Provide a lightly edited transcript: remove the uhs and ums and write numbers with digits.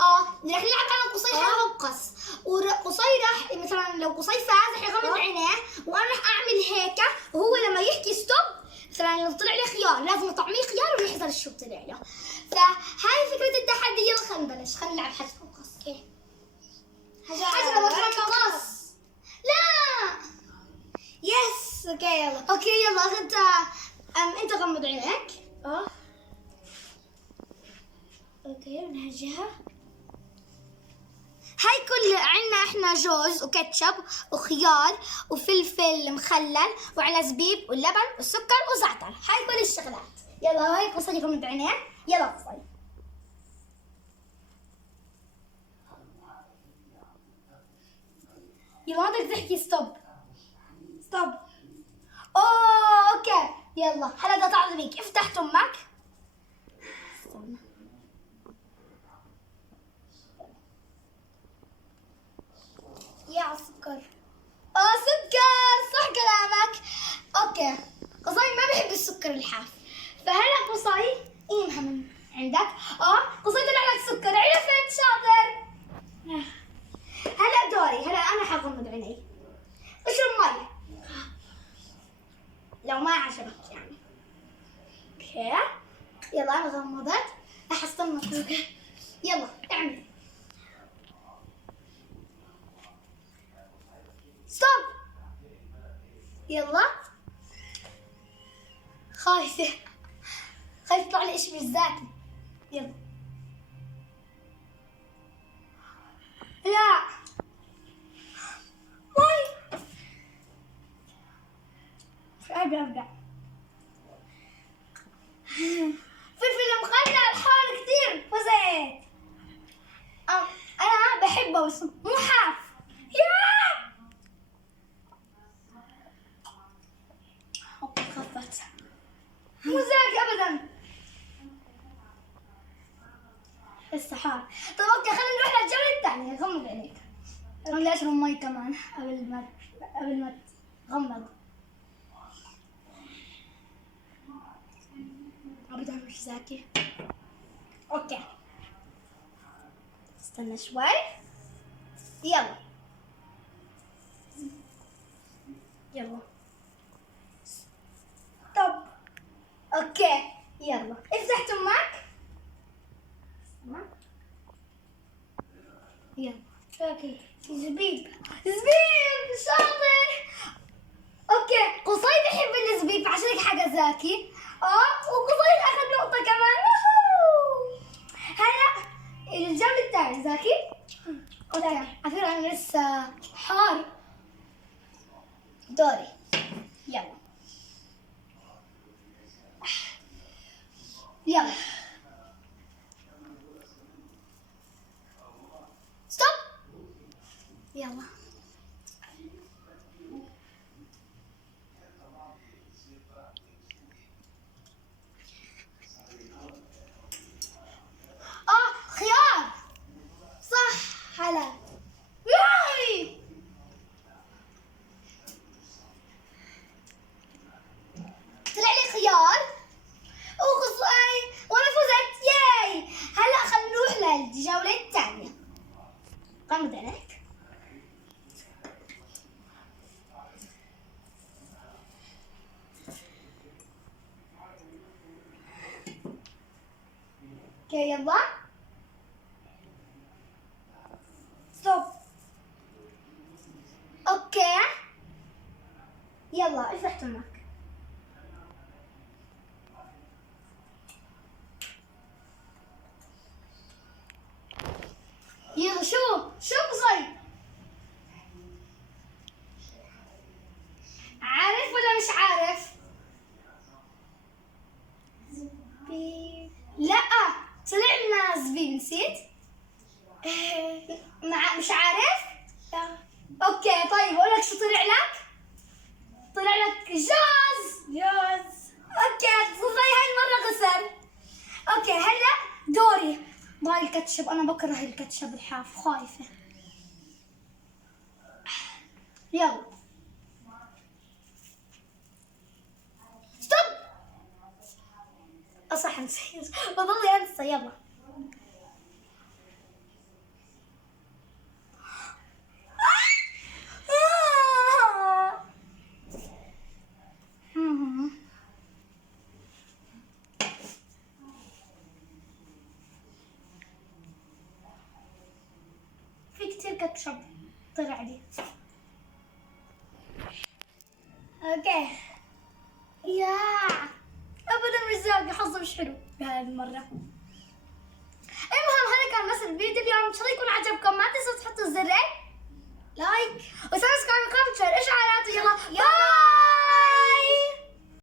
راح نلعب انا وقصي حلقة وقص، وقصي راح مثلا لو قصي فاز راح يغمض عينيه وانا راح اعمل هيك، وهو لما يحكي ستوب مثلا لو طلع لي خيار لازم اطعميه خيار ويحذر الشو طلع له. فهاي فكرة التحدي. يلا خلينا نبلش، خلينا نلعب حجر وقص. اوكي حجر وقص. لا يس اوكي يلا. اوكي يلا انت غمض عينك. اوكي من هالجهة. هاي كل عنا احنا جوز وكاتشب وخيار وفلفل مخلل وعلى زبيب واللبن والسكر وزعتر، هاي كل الشغلات. يلا هاي قصي غمض عينيه. يلا قصي. يلا ما بدك تحكي ستوب. ستوب. اوكي يلا هلا بدها تعظميك. افتح تمك. استنى. يا سكر. سكر صح كلامك. اوكي قصي ما بحب السكر الحاف، فهلا قصي ايمها من عندك. قصي طلع لك سكر. عرفت شاطر. هلا دوري. هلا انا حغمض عيني. اشرب مي لو ما عجبك يعني. اوكي يلا انا غمضت. راح استنى. يلا اعمل ستوب. يلا خايفة يطلع لي اشي بالذاتي. يلا لا مي. مش قادرة ارجع. فلفل مخلل حار كتير فزيت. انا بحبه بس مو حاف. يا خفت مو زاك ابدا. لسه حار. طيب اوكي خلينا نروح للجولة الثانية. غمض عينيك. خليني اشرب مي كمان قبل ما تغمض. ابدا مش زاكي. اوكي استنى شوي. يلا ستوب. اوكي يلا افتح تمك. يلا اوكي. زبيب شاطر. اوكي قصي بحب الزبيب عشان هيك حاجه زاكي. وقصي اخذ نقطه كمان. هلا الجولة الثانية زاكي. اوكي على فكرة انا لسه حار. دوري. يلا ستوب. يلا خيار صح. هلا ياي طلع لي خيار وقصي وانا فزت. ياي هلا خلينا نروح للجولة الثانية. غمض عينك. اوكي يلا ستوب. اوكي يلا افتح تمك. يلا شو قصي؟ عارف ولا مش عارف؟ زبيب. لا طلع لنا زبيب. نسيت. مش عارف. اوكي طيب اقول لك شو طلع لك. طلع لك جوز. اوكي قصي هاي المرة خسر. اوكي هلا دوري. ضايل الكاتشب. انا بكره الكاتشب الحاف خايفة. يلا ستوب. صح نسيت بضل انسى. يلا كاتشب طلع لي. اوكي. يا ابدا مش ذوقي، حظي مش حلو بهذه المره. المهم هذا كان بس الفيديو اليوم، ان شاء الله يكون عجبكم. ما تنسوا تحطوا الزرين لايك وسبسكرايب وكومنت واشعارات. يلا يلا. باي.